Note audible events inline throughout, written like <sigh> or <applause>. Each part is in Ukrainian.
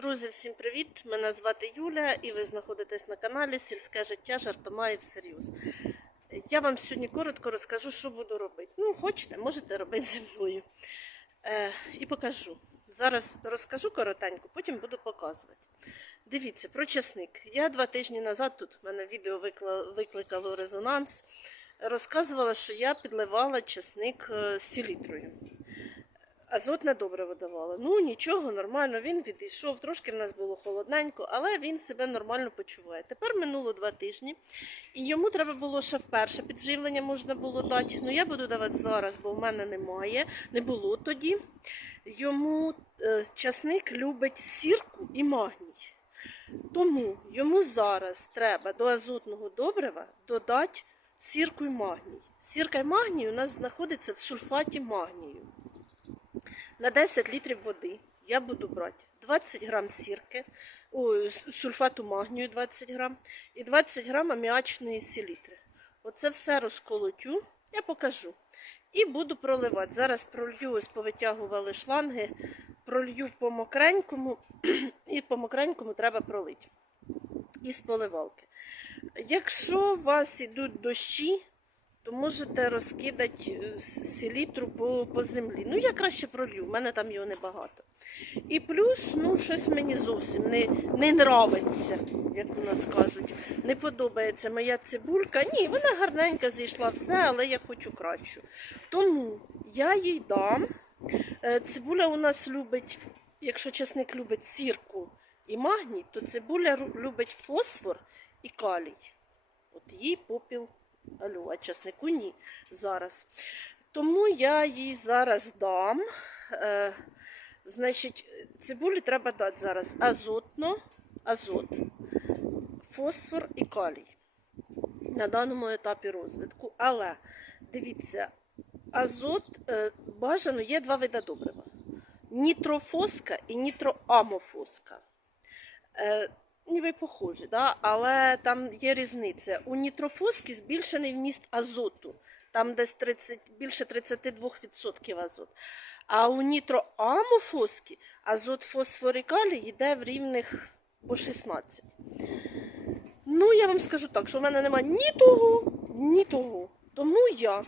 Друзі, всім привіт! Мене звати Юля, і ви знаходитесь на каналі Сільське життя жартома і всерйоз. Я вам сьогодні коротко розкажу, що буду робити. Ну, хочете, можете робити зі мною. Е, і покажу. Зараз розкажу коротенько, потім буду показувати. Дивіться, про часник. Я два тижні назад тут в мене відео викликало резонанс. Розказувала, що я підливала часник е, селітрою. Азотне добриво давала. Ну нічого, нормально, він відійшов. Трошки в нас було холодненько, але він себе нормально почуває. Тепер минуло два тижні, і йому треба було ще вперше підживлення можна було дати. Ну я буду давати зараз, бо в мене немає, не було тоді. Йому е, часник любить сірку і магній. Тому йому зараз треба до азотного добрива додати сірку і магній. Сірка і магній у нас знаходиться в сульфаті магнію. На 10 літрів води я буду брати 20 грам сірки, с- сульфату магнію 20 грам і 20 грам аміачної селітри. Оце все розколотю, я покажу. І буду проливати. Зараз пролью, ось повитягували шланги, пролью по мокренькому, <clears throat> і по мокренькому треба пролити. Із поливалки. Якщо у вас йдуть дощі, то можете розкидати е, селітру по, по землі. Ну, я краще пролью, в мене там його небагато. І плюс, ну, щось мені зовсім не, не нравиться, як у нас кажуть. Не подобається моя цибулька. Ні, вона гарненька зійшла все, але я хочу кращу. Тому я їй дам. Е, Цибуля у нас любить, якщо чесник любить сірку і магній, то цибуля любить фосфор і калій. От їй попіл алю, а часнику ні зараз. Тому я їй зараз дам. Е, значить, цибулі треба дати зараз азотно, азот, фосфор і калій на даному етапі розвитку. Але дивіться, азот е, бажано є два види добрива: нітрофоска і нітроамофоска. Е, ніби похожі, да? але там є різниця. У нітрофоски збільшений вміст азоту, там десь 30, більше 32% азот. А у нітроамофоски азот, фосфор і калій йде в рівних по 16. Ну, я вам скажу так, що в мене немає ні того, ні того. Тому я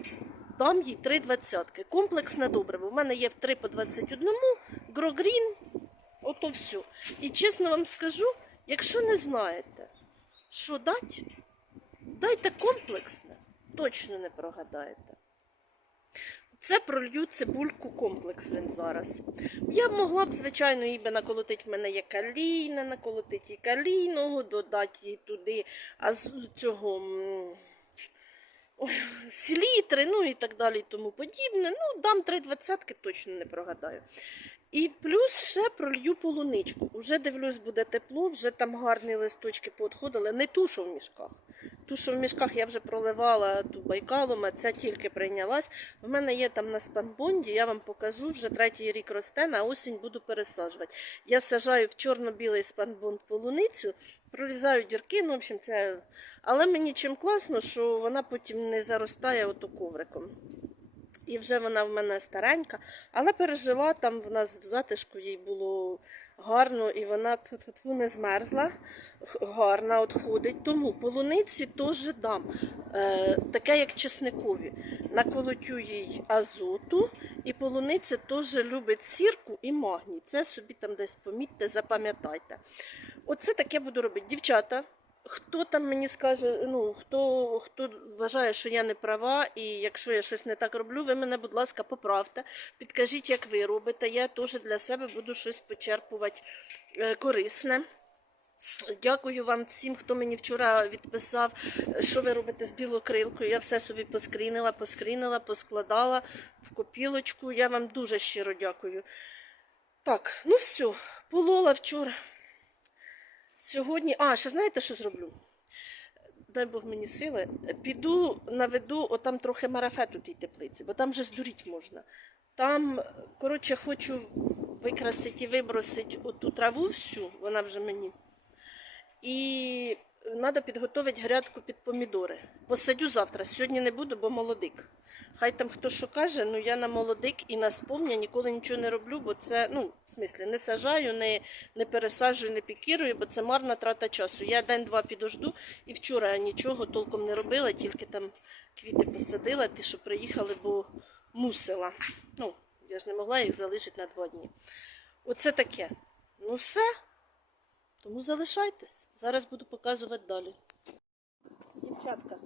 дам їй 3 двадцятки. Комплексне добриво. У мене є 3 по 21, Грогрін, ото все. І чесно вам скажу, якщо не знаєте, що дати, дайте комплексне, точно не прогадаєте. Це пролью цибульку комплексним зараз. Я б могла б, звичайно, її би наколотити. В мене є калійне, наколотити і калійного, додати їй туди а з цього селітри, ну і так далі, і тому подібне. Ну, дам три двадцятки, точно не прогадаю. І плюс ще пролью полуничку. Уже дивлюсь, буде тепло, вже там гарні листочки поотходили. Не ту, що в мішках. Ту, що в мішках я вже проливала ту байкалом, а ця тільки прийнялась. В мене є там на спанбонді, я вам покажу, вже третій рік росте, на осінь буду пересаджувати. Я сажаю в чорно-білий спанбонд полуницю, прорізаю дірки, ну, в общем, це. Але мені чим класно, що вона потім не заростає ото ковриком. І вже вона в мене старенька, але пережила там в нас в затишку їй було гарно, і вона тьфу-тьфу не змерзла, гарна отходить. Тому полуниці теж дам, е, таке як чесникові. Наколотю їй азоту, і полуниця теж любить сірку і магній. Це собі там десь помітьте, запам'ятайте. Оце таке буду робити. Дівчата, хто там мені скаже, ну хто, хто вважає, що я не права, і якщо я щось не так роблю, ви мене, будь ласка, поправте. Підкажіть, як ви робите. Я теж для себе буду щось почерпувати е, корисне. Дякую вам всім, хто мені вчора відписав, що ви робите з білокрилкою. Я все собі поскрінила, поскрінила, поскладала в копілочку. Я вам дуже щиро дякую. Так, ну все, полола вчора. Сьогодні. А, ще знаєте, що зроблю? Дай Бог мені сили. Піду наведу отам трохи марафету тій теплиці, бо там же здуріть можна. Там, коротше, хочу викрасити і вибросити оту траву всю, вона вже мені. І треба підготувати грядку під помідори. Посадю завтра. Сьогодні не буду, бо молодик. Хай там хто що каже, ну я на молодик і на сповня ніколи нічого не роблю, бо це, ну, в смислі, не сажаю, не, не пересаджую, не пікірую, бо це марна трата часу. Я день-два підожду і вчора я нічого толком не робила, тільки там квіти посадила, ті, що приїхали, бо мусила. Ну, я ж не могла їх залишити на два дні. Оце таке. Ну все. Тому залишайтесь. Зараз буду показувати далі. Дівчатка,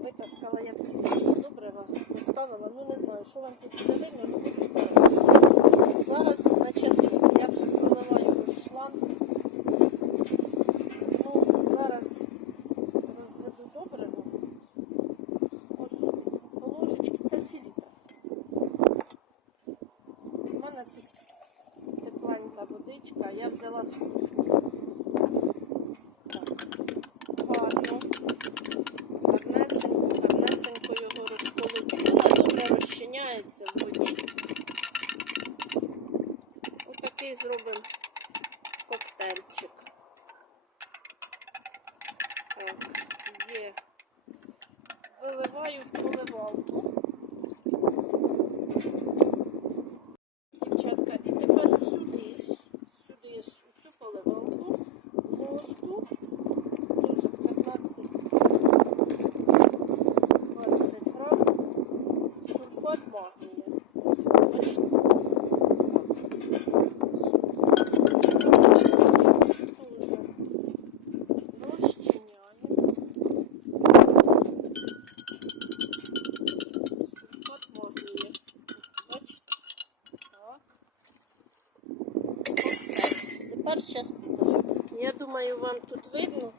витаскала я всі свої добрива, поставила. Ну не знаю, що вам тут буде видно, але буду старатися. Зараз на часу я вже проливаю шланг. Ну, зараз розведу добриво. Ось сюди ці положечки. Це селітра. У мене тут тепленька водичка, я взяла сумку. Гарно. Гарнесенько, гарнесенько його розколочу. Вона добре розчиняється в воді. Отакий зробимо коктейльчик. Так, є. Виливаю в поливалку. Дівчатка, і тепер сюди ж, сюди ж у цю поливалку ложку, дуже 15 20 грам сульфат магнія. Ось, бачите? Дуже розчиняємо. Сульфат магнія. Бачите? Так. Тепер зараз покажу. Думаю, вам тут видно.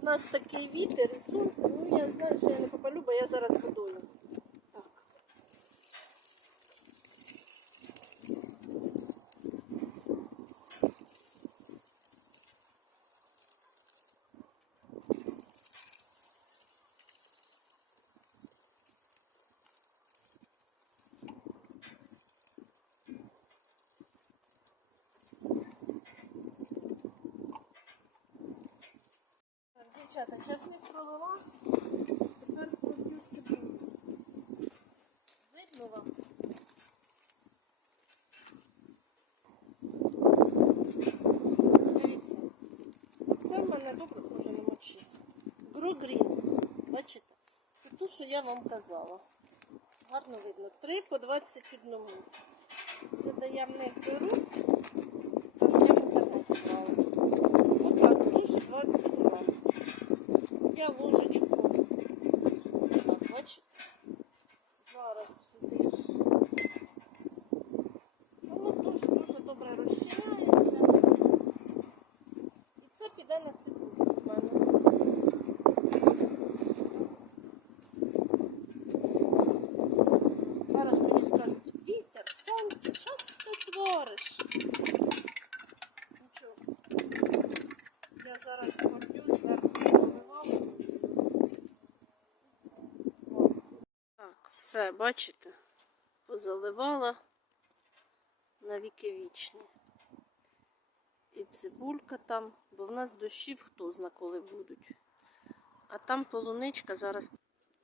У нас такий вітер і сонце. Ну, я знаю, що я не попалю, бо я зараз водою. Так. Так, дівчата, не пролила. Тепер проб'ю цибулю. Видно вам? Дивіться. Це в мене добре може не мочи. Грогрін. Бачите? Це ту, що я вам казала. Гарно видно. 3 по 21. Це дає не беру. Я в інтернеті брала. Отак, дуже 20 грам. Я ложечку. Так, бачите? Зараз сюди ж. Воно дуже-дуже добре розчиняється. І це піде на цибулю в мене. Зараз мені скажуть вітер, сонце, що ти твориш? Нічого. Я зараз поп'ю, зверху поливала. Так, все, бачите? Позаливала на віки вічні. І цибулька там, бо в нас дощів хто зна коли будуть. А там полуничка зараз.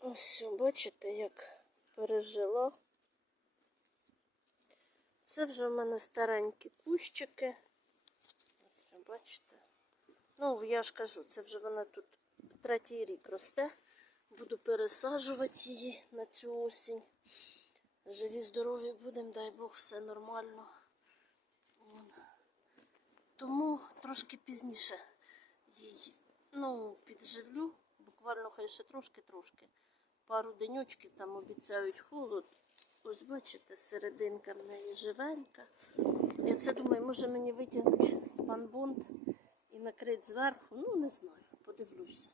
Ось, бачите, як пережила. Це вже в мене старенькі кущики. Ось, бачите. Ну, я ж кажу, це вже вона тут третій рік росте. Буду пересаджувати її на цю осінь. Живі, здорові будемо, дай Бог, все нормально. Вон. Тому трошки пізніше її ну, підживлю. Буквально хай ще трошки-трошки. Пару денючків там обіцяють холод. Ось бачите, серединка в неї живенька. Я це думаю, може мені витягнути спанбонд і накрити зверху. Ну, не знаю, подивлюся,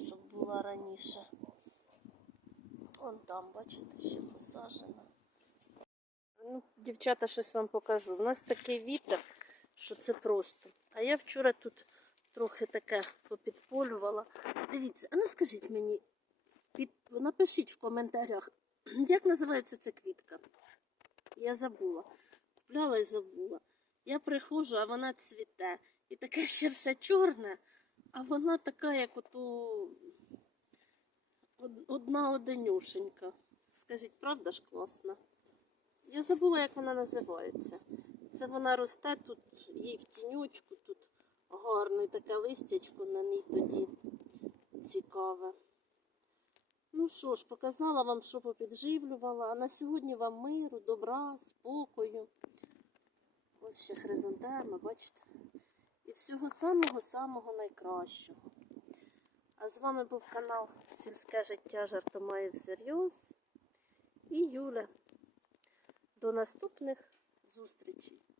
щоб була раніше. Вон там, бачите, ще посаджена. Ну, дівчата, щось вам покажу. У нас такий вітер, що це просто. А я вчора тут трохи таке попідполювала. Дивіться, а ну скажіть мені, під... напишіть в коментарях, <clears throat> як називається ця квітка? Я забула. Купляла і забула. Я приходжу, а вона цвіте. І таке ще все чорне, а вона така, як ото од- одна оденюшенька. Скажіть, правда ж класна? Я забула, як вона називається. Це вона росте тут, їй в тінючку, тут гарне таке листячко на ній тоді цікаве. Ну що ж, показала вам, що попідживлювала, а на сьогодні вам миру, добра, спокою. Ось ще хризантеми, бачите? І всього самого-самого найкращого. А з вами був канал Сільське життя Жартомаїв Серйоз і Юля. До наступних зустрічей!